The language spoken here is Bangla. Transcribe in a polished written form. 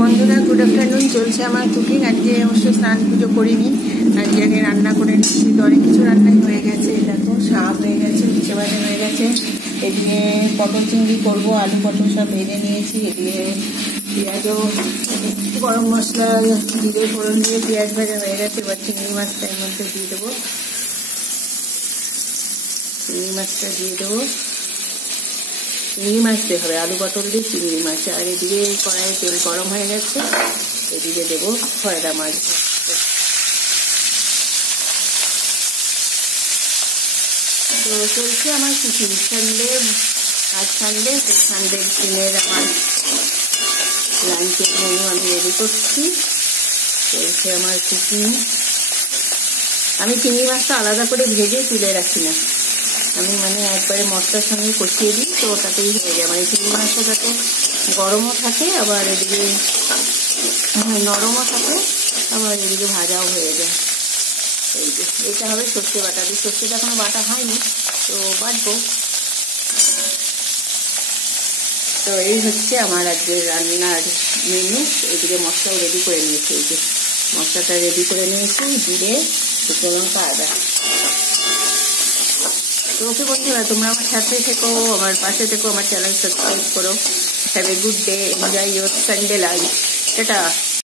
বন্ধুরা গুড আফটারনুন। চলছে আমার কুকিং। আজকে অবশ্য স্নান পুজো করিনি, আজকে আগে রান্না করে নিচ্ছি। তো অনেক কিছু রান্নাই হয়ে গেছে। দেখো শাক হয়ে গেছে, উচ্ছে ভাজা হয়ে গেছে, এদিকে পটল চিংড়ি করবো, আলু পটল সব ভেজে নিয়েছি। এদিকে পেঁয়াজও গরম মশলা জিরে ফোড়ন দিয়ে পেঁয়াজ ভাজা হয়ে গেছে। এবার চিংড়ি মাছটা এর মধ্যে দিয়ে দেবো, চিংড়ি মাছটা দিয়ে দেবো। চিংড়ি মাছ দিয়ে হবে, আলু পটল দিয়ে চিংড়ি মাছ। আর এদিকে কড়াইয়ে তেল গরম হয়ে গেছে, এদিকে দেবো খয়রা মাছ। তো চলছে আমার কুকিং। সানডে, আজ সানডে, সানডের দিনের আমার লাঞ্চের মেনু আমি রেডি করছি। চলছে আমার কুকিং। আমি চিংড়ি মাছটা আলাদা করে ভেজে তুলে রাখি না, আমি একবারে মশলার সঙ্গে কষিয়ে দিই, তো ওটাতেই হয়ে যায়। চিংড়ি মাছটা যাতে গরমও থাকে, আবার এদিকে নরমও থাকে, আবার এদিকে ভাজাও হয়ে যায়। এই যে এটা হবে সর্ষে বাটা দিয়ে। সর্ষেটা এখনো বাটা হয়নি, তো বাটবো। তো এই হচ্ছে আমার আজকের রান্নার মেনু। এদিকে মশলাও রেডি করে নিয়েছি, এই যে মশলাটা রেডি করে নিয়েছি, জিরে, শুকনো লঙ্কা, আদা। তো ওকে বন্ধুরা, তোমরা আমার সাথে থেকো, আমার পাশে থেকো, আমার চ্যানেল সাবস্ক্রাইব করো। Have a good day, enjoy your Sunday lunch. Tata.